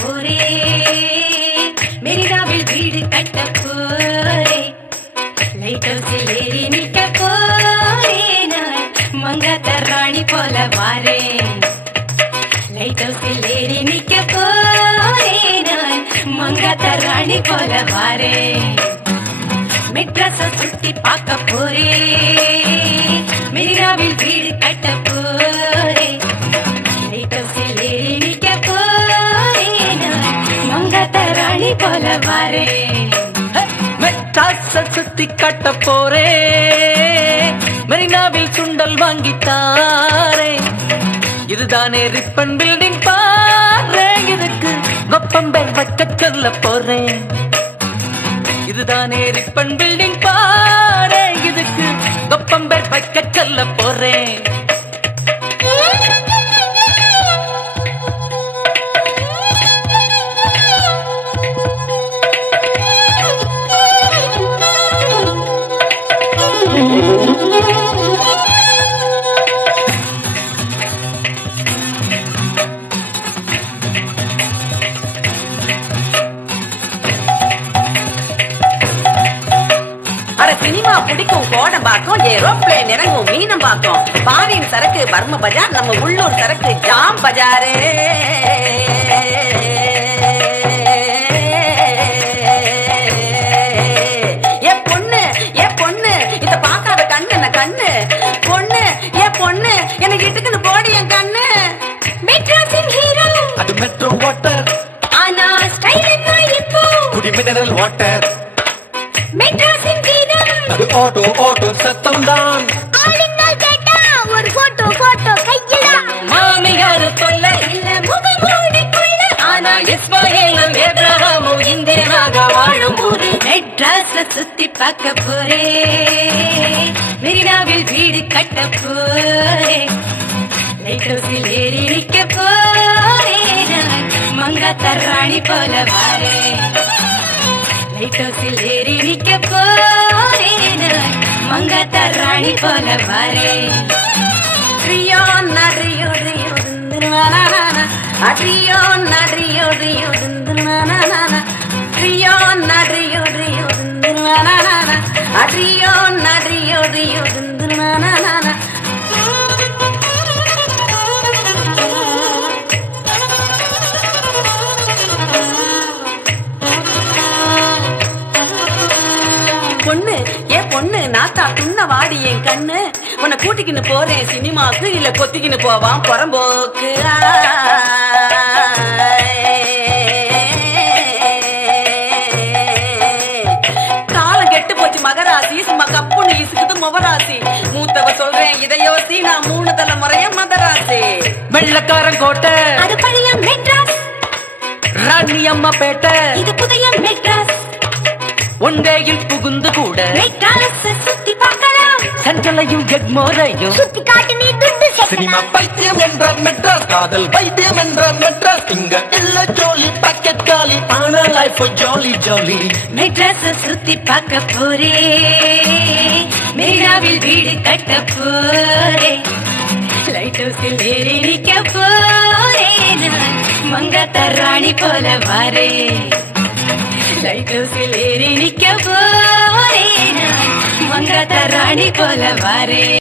சுத்தி மெரினாவில் வீடு கட்ட போறே லைட் ஹவுஸில் ஏறி நிக்க போறே நான் மங்காத்த ராணி போல வாரேன். லைட் ஹவுஸில் ஏறி நிக்க போறே நான் மங்காத்த ராணி போல வாரேன். மெட்ராஸ சுத்தி பார்க்க போறே. மெரினாவில் வீடு கட்ட காட்ட போறே. மெரினாவில் சுண்டல் வாங்கித்தாரே. இதுதானே ரிப்பன் பில்டிங் பாரு. இதுக்கு கொப்பம்பேர் வைக்க சொல்ல போறேன் இதுதானே ரிப்பன் பில்டிங் பாரு. இதுக்கு கொப்பம்பேர் வைக்க சொல்ல போறேன் சினிமா பிடிக்கும் கோடம்பாக்கம் ஏரோப்ளேன் இறங்கும் மீனம்பாக்கம் பாரின் சரக்கு பர்ம பஜார் நம்ம உள்ளூர் சரக்கு ஜாம் பஜாரு. பொண்ணு எனக்கு இட்டுக்குன்னு போடி என் கண்ணு. மெட்ராஸின் ஹீரோ அது மெட்ரோ வாட்டர் ஆனா ஸ்டைல் என்ன இப்போ? குடி மினரல் வாட்டர் மெட்ராஸின் கீதம் அது ஆட்டோ ஆட்டோ சத்தம் தான் ஆளுங்கள் கேட்டா ஒரு போட்டோ போட்டோ கையிடா மாமியாரு தொல்ல இல்ல முகமூடிக்குள்ள ஆனா இஸ்மாயிலும் ஏப்ரஹாமும் இந்தியனாக வாழும் ஊரு மெட்ராஸ்ல சுத்தி பார்க்க போறே. மெரினாவில் வீடு கட்ட போறே. லைட் ஹவுஸில் ஏறி நிக்க போறே நான். மங்காத்த ராணி போல வாரே. லைட் ஹவுஸில் ஏறி நிக்க போறே நான். மங்காத்த ராணி போல வாரே. ரியோ நரியோ ரியோ திந்துனானானா அரியோ நரியோ ரியோ திந்துனானானா ரியோ நரியோ திந்துனானானா டியோ நரியோ நானா நானா பொண்ணு ஏ பொண்ணு நாத்தா துண்ண வாடி என் கண்ணு. உன்னை கூட்டிக்கின்னு போறேன் சினிமாவுக்கு இல்ல கொத்திக்கின்னு போவான் புறம்போக்கு சொல்றேன் இதையோசி நான் மூணு தலைமுறைய மதராசி. வெள்ளக்காரன் கோட்டை. அது பழைய மெட்ராஸ். ராணி அம்மா பேட்டை. இது புதிய மெட்ராஸ். ஒன்றையில் புகுந்து கூட. மெட்ராஸ் சுத்தி பார்க்கலாம். சென்ட்ரலையும் எக்மோரையும் சுத்தி காட்டு நீ துட்டு சினிமா பைத்தியம் என்றால் மெட்ராஸ். காதல் வைத்தியம் என்றால் மெட்ராஸ். இங்க இல்ல ஜோலி பாக்கெட் ஆனா லைஃப் ஜாலி ஜாலி மெட்ராஸ் சுத்தி பார்க்க போறே. மெரினாவில் வீடு கட்ட போறே. லைட் ஹவுஸில் ஏறி நிக்க போறே நான். மங்காத்த ராணி போல வாரே. லைட் ஹவுஸில் ஏறி நிக்க போறே நான். மங்காத்த ராணி போல வாரே.